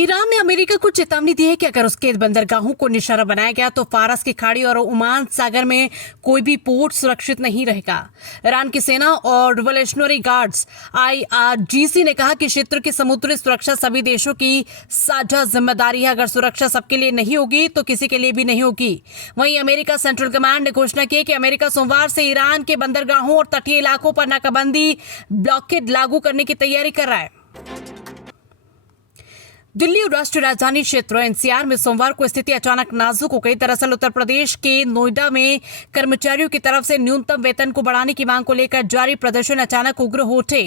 Iran ने America को चेतावनी दी है कि अगर उसके बंदरगाहों को निशाना बनाया गया तो फारस की खाड़ी और ओमान सागर में कोई भी पोर्ट सुरक्षित नहीं रहेगा। ईरान की सेना और रिवोल्यूशनरी गार्ड्स IRGC ने कहा कि क्षेत्र की समुद्री सुरक्षा सभी देशों की साझा जिम्मेदारी है। अगर सुरक्षा सबके लिए नहीं होगी तो किसी के लिए भी नहीं होगी। वहीं अमेरिका सेंट्रल कमांड ने घोषणा की कि अमेरिका सोमवार से ईरान के बंदरगाहों और तटीय इलाकों पर नाकाबंदी ब्लॉकेड लागू करने की तैयारी कर रहा है। दिल्ली और राष्ट्रीय राजधानी क्षेत्र NCR में सोमवार को स्थिति अचानक नाजुक हो गई। दरअसल उत्तर प्रदेश के नोएडा में कर्मचारियों की तरफ से न्यूनतम वेतन को बढ़ाने की मांग को लेकर जारी प्रदर्शन अचानक उग्र हो उठे।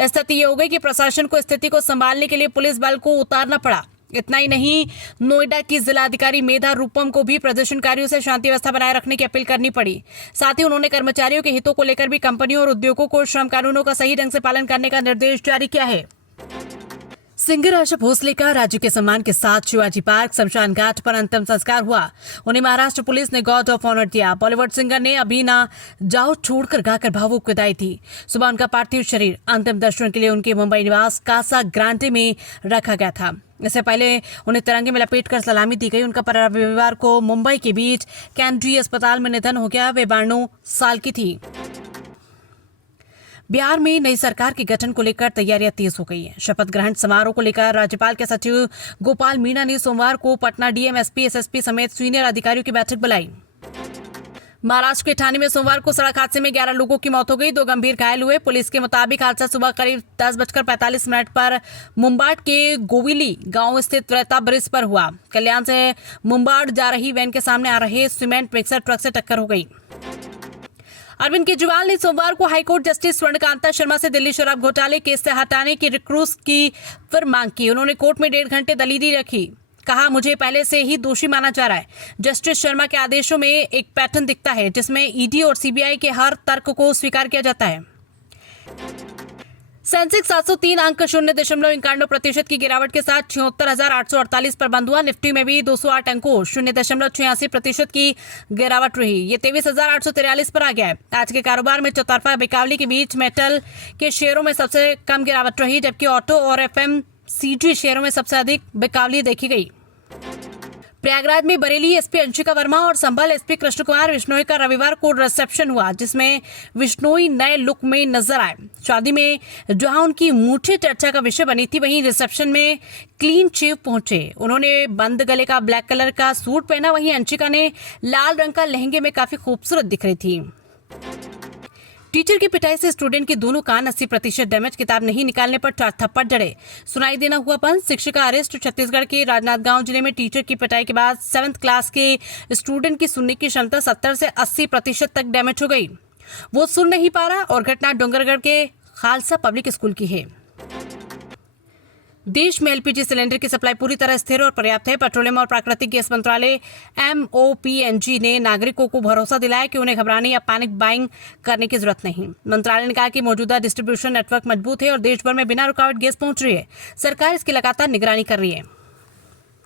स्थिति ये हो गई कि प्रशासन को स्थिति को संभालने के लिए पुलिस बल को उतारना पड़ा। इतना ही नहीं, नोएडा की जिलाधिकारी मेधा रूपम को भी प्रदर्शनकारियों से शांति व्यवस्था बनाए रखने की अपील करनी पड़ी। साथ ही उन्होंने कर्मचारियों के हितों को लेकर भी कंपनियों और उद्योगों को श्रम कानूनों का सही ढंग से पालन करने का निर्देश जारी किया है। सिंगर आशा भोसले का राज्य के सम्मान के साथ शिवाजी पार्क शमशान घाट पर अंतिम संस्कार हुआ। उन्हें महाराष्ट्र पुलिस ने गार्ड ऑफ ऑनर दिया। बॉलीवुड सिंगर ने अभी ना जाओ छोड़कर गाकर भावुक विदाई थी। सुबह उनका पार्थिव शरीर अंतिम दर्शन के लिए उनके मुंबई निवास कासा ग्रांटे में रखा गया था। इससे पहले उन्हें तिरंगे में लपेटकर सलामी दी गई। उनका रविवार को मुंबई के बीच कैंड्री अस्पताल में निधन हो गया। वे 92 साल की थी। बिहार में नई सरकार के गठन को लेकर तैयारियां तेज हो गई हैं। शपथ ग्रहण समारोह को लेकर राज्यपाल के सचिव गोपाल मीणा ने सोमवार को पटना DM, SP, SSP समेत सीनियर अधिकारियों की बैठक बुलाई। महाराष्ट्र के ठाणे में सोमवार को सड़क हादसे में 11 लोगों की मौत हो गई, 2 गंभीर घायल हुए। पुलिस के मुताबिक हादसा सुबह करीब 10:45 पर मुंबाट के गोविली गांव स्थित त्रेता ब्रिज पर हुआ। कल्याण से मुंबाट जा रही वैन के सामने आ रहे सीमेंट मिक्सर ट्रक से टक्कर हो गई। अरविंद केजरीवाल ने सोमवार को हाईकोर्ट जस्टिस स्वर्णकांता शर्मा से दिल्ली शराब घोटाले केस से हटाने की रिक्रूस की फिर मांग की। उन्होंने कोर्ट में 1.5 घंटे दलीली रखी। कहा, मुझे पहले से ही दोषी माना जा रहा है। जस्टिस शर्मा के आदेशों में एक पैटर्न दिखता है जिसमें ED और CBI के हर तर्क को स्वीकार किया जाता है। सेंसेक्स 703 अंक 0.91% की गिरावट के साथ 76,848 पर बंद हुआ। निफ्टी में भी 208 अंकों 0.86% की गिरावट रही। ये 23,843 पर आ गया है। आज के कारोबार में चौतरफा बिकावली के बीच मेटल के शेयरों में सबसे कम गिरावट रही, जबकि ऑटो और FMCG शेयरों में सबसे अधिक बिकावली देखी गई। प्रयागराज में बरेली SP अंशिका वर्मा और संभल SP कृष्ण कुमार बिश्नोई का रविवार को रिसेप्शन हुआ, जिसमें बिश्नोई नए लुक में नजर आए। शादी में जहां उनकी मूठी चर्चा का विषय बनी थी, वहीं रिसेप्शन में क्लीन शेव पहुंचे। उन्होंने बंद गले का ब्लैक कलर का सूट पहना। वहीं अंशिका ने लाल रंग का लहंगे में काफी खूबसूरत दिख रही थी। टीचर की पिटाई से स्टूडेंट के दोनों कान 80% डैमेज, किताब नहीं निकालने पर 4 थप्पड़ जड़े, सुनाई देना हुआ बंद। शिक्षिका अरेस्ट। छत्तीसगढ़ के राजनांदगांव जिले में टीचर की पिटाई के बाद 7th क्लास के स्टूडेंट की सुनने की क्षमता 70 से 80% तक डैमेज हो गई। वो सुन नहीं पा रहा और घटना डोंगरगढ़ के खालसा पब्लिक स्कूल की है। देश में LPG सिलेंडर की सप्लाई पूरी तरह स्थिर और पर्याप्त है। पेट्रोलियम और प्राकृतिक गैस मंत्रालय MOPNG ने नागरिकों को भरोसा दिलाया कि उन्हें घबराने या पैनिक बाइंग करने की जरूरत नहीं। मंत्रालय ने कहा कि मौजूदा डिस्ट्रीब्यूशन नेटवर्क मजबूत है और देश भर में बिना रुकावट गैस पहुंच रही है। सरकार इसकी लगातार निगरानी कर रही है।